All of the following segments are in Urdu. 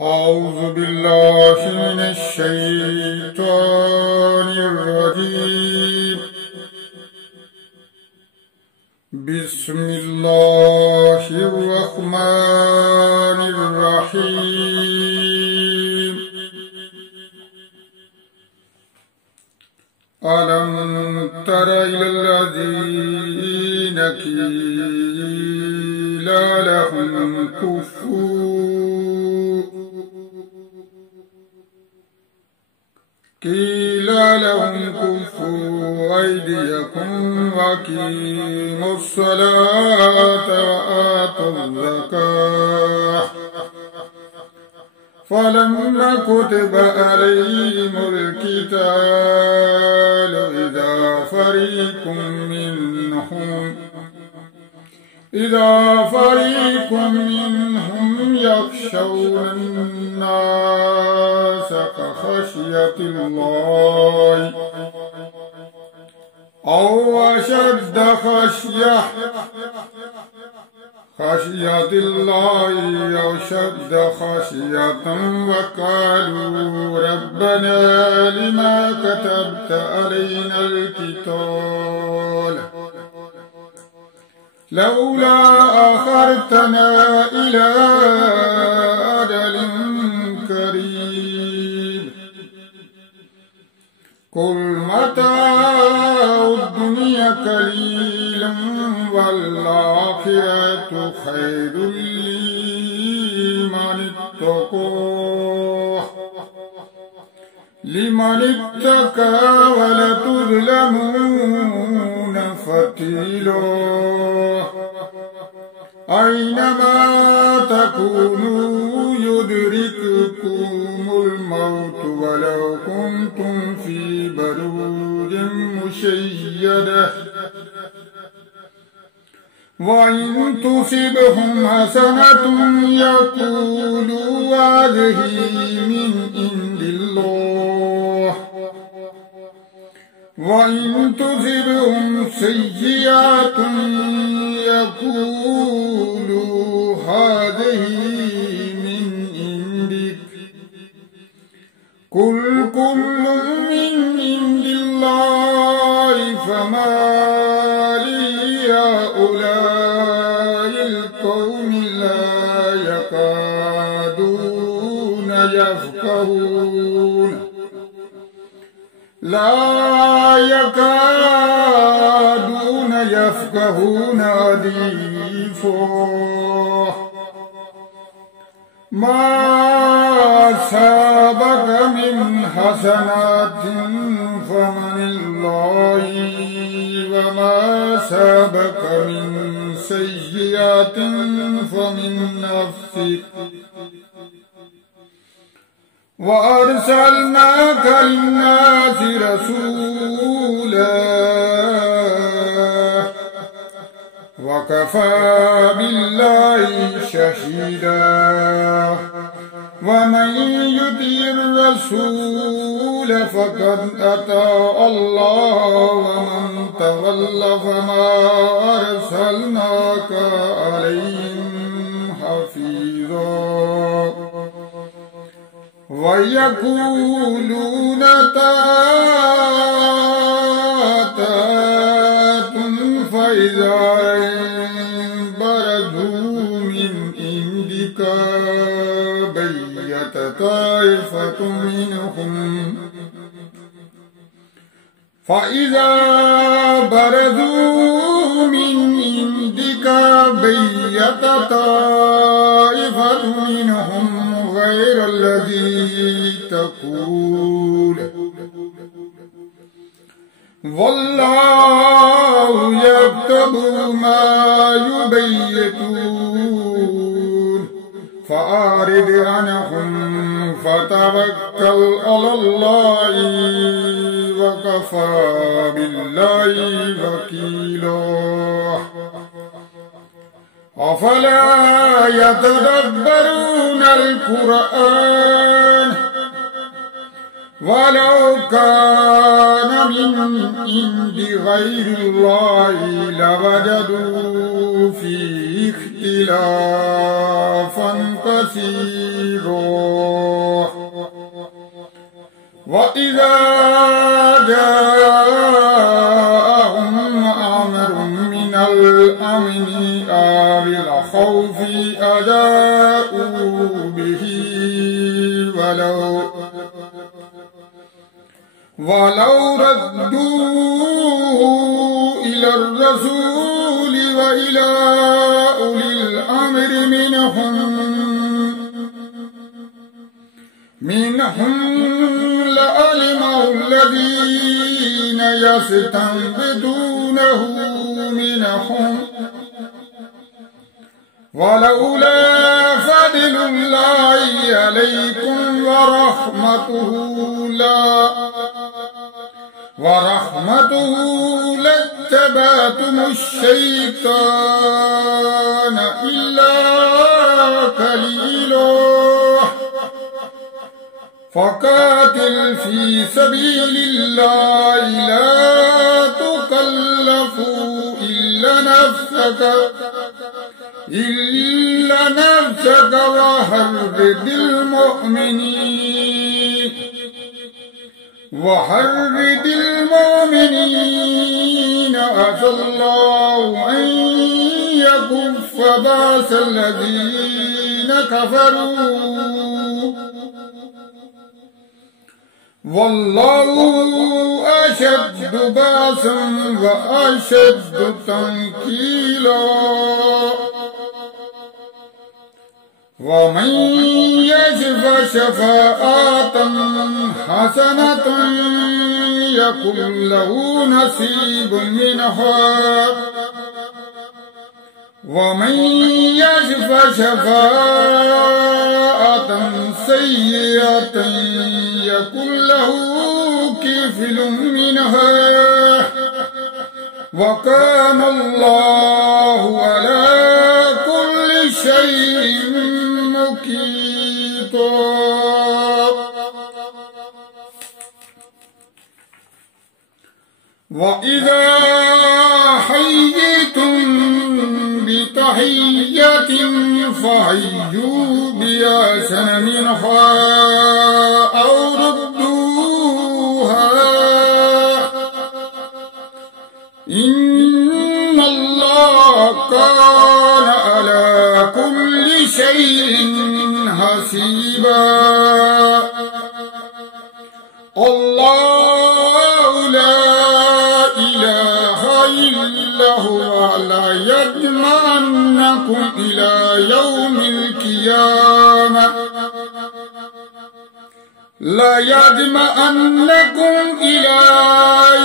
أعوذ بالله من الشيطان الرجيم. بسم الله الرحمن الرحيم. ألم تر إلى الذين قيل لهم كفوا أيديكم وأقيموا الصلاة وآتوا الزكاة فلما كتب عليهم القتال إذا فريق منهم يخشون الناس كخشية الله أو أشد خشية الله أو شد خشية وقالوا ربنا لما كتبت علينا القتال لولا أخرتنا إلى أجل قريب قل متاع الدنيا قليل والآخرة خير لمن اتقى ولا تظلمون فتيلا أينما تكونوا يدرككم الموت ولو كنتم في بروج مشيدة وإن تصبهم حسنة يقولوا هذه من عند الله وإن تصبهم سيئات يقولوا هذه من عندك قل كل من عند الله فما لي هؤلاء القوم لا يكادون يفقهون حديثا ما أصابك من حسنات فمن الله وما أصابك من سيئات فمن نفسك وأرسلناك للناس رسولا وكفى بالله شهيدا ومن يطع الرسول فقد أطاع الله ومن تولى فما أرسلناك عليهم حفيظا ويقولون طاعة فإذا برزوا من عندك بيت طائفة منهم غير الذي تقول والله يكتب ما يبيتون فأعرض عنهم فتوكل على الله وكفى بالله وكيلا أفلا يتدبرون القرآن ولو كان من عند غير الله لوجدوا فيه اختلافا كثيرا في روح وإذا جاءهم أمر من الأمن أو الخوف أذاعوا به ولو ردوه إلى الرسول وإلى أولي الأمر منهم لعلمه الذين يستنبطونه منهم ولولا فضل الله عليكم ورحمته لاتبعتم الشيطان إلا قليلا فقاتل في سبيل الله لا تكلف إلا نفسك وحرد المؤمنين عسى الله أن يكف بأس الذين كفروا والله أشد بأسا وأشد تنكيلا ومن يشفع شفاعة حسنة يكن له نصيب منها ومن يشفع شفاعة سيئة يكن له كفل منها وكان الله على كل شيء مقيتا. وإذا حييتم بتحية فحيوا بأحسن منها أو ردوها إن الله كان على كل شيء حسيبا. الله لا إله إلا هو لا يجمعنكم إلى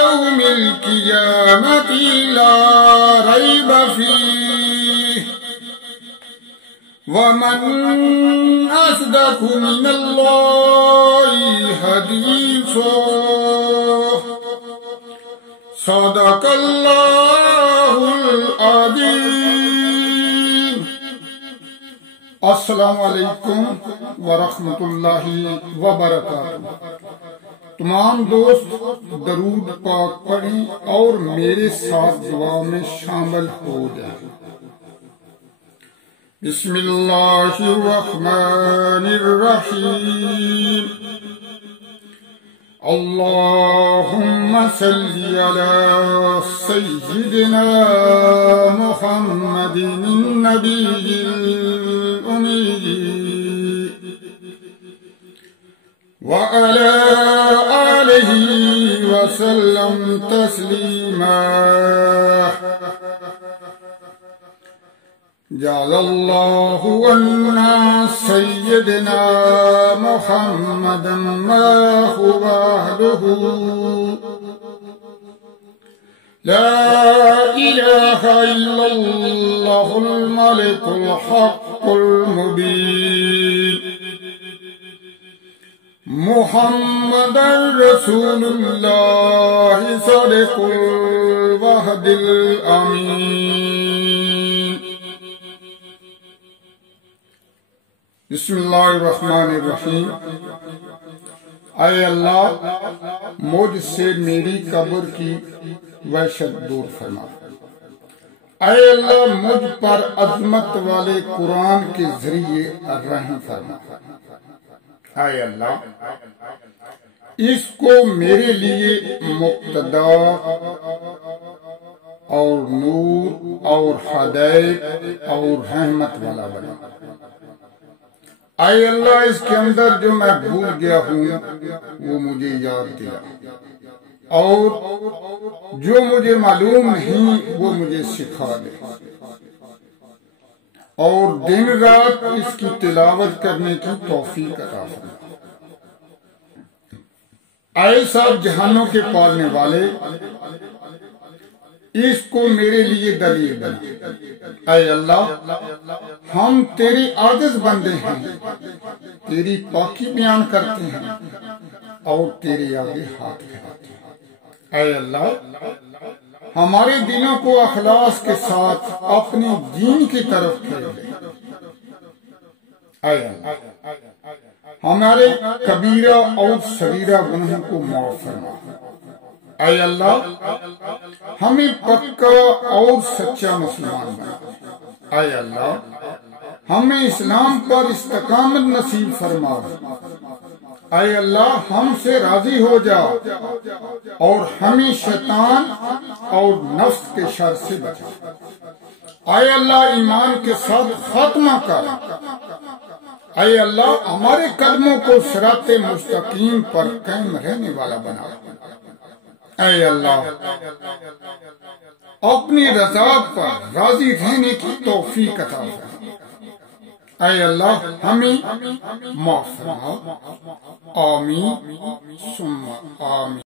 يوم القيامة لا ريب فيه ومن أصدق من الله حديثا. صدق الله العظيم. السلام علیکم ورحمۃ اللہ وبرکاتہ. تمام دوست درود پاک پڑھیں اور میرے ساتھ دعا میں شامل ہو جائیں. بسم اللہ الرحمن الرحیم. اللهم صل على سيدنا محمد النبي الأمي وعلى آله وسلم تسليما. جعل الله عنا سيدنا محمدا ما هو أهله. لا إله إلا الله الملك الحق المبين. محمد رسول الله صادق الوعد الأمين. بسم اللہ الرحمن الرحیم. اے اللہ مجھ سے میری قبر کی وحشت دور فرما. اے اللہ مجھ پر عظمت والے قرآن کے ذریعے رحم فرما۔ اے اللہ اس کو میرے لیے مقتدا اور نور اور ہدایت اور رحمت والا بنا۔ اے اللہ اس کے اندر جو میں بھول گیا ہوں وہ مجھے یاد دلا، اور جو مجھے معلوم نہیں وہ مجھے سکھا دے، اور دن رات اس کی تلاوت کرنے کی توفیق عطا فرما۔ اے سب جہانوں کے پالنے والے اس کو میرے لیے دلیل بنا۔ اے اللہ ہم تیرے عاجز بندے ہیں، تیری پاکی بیان کرتے ہیں اور تیرے آگے ہاتھ پھیلاتے ہیں۔ اے اللہ ہمارے دلوں کو اخلاص کے ساتھ اپنے دین کی طرف پھیر لے۔ اے اللہ ہمارے کبیرہ اور صغیرہ گناہوں کو معاف فرما۔ اے اللہ ہمیں پکا اور سچا مسلمان بنا۔ اے اللہ ہمیں اسلام پر استقامت نصیب فرما۔ اے اللہ ہم سے راضی ہو جا اور ہمیں شیطان اور نفس کے شر سے بچا۔ اے اللہ ایمان کے ساتھ خاتمہ کر۔ اے اللہ ہمارے قدموں کو صراط مستقیم پر قائم رہنے والا بنا۔ اے اللہ اپنی رضا پر راضی رہنے کی توفیق عطا فرما۔ اے اللہ ہمیں معاف فرما۔ آمین ثم آمین۔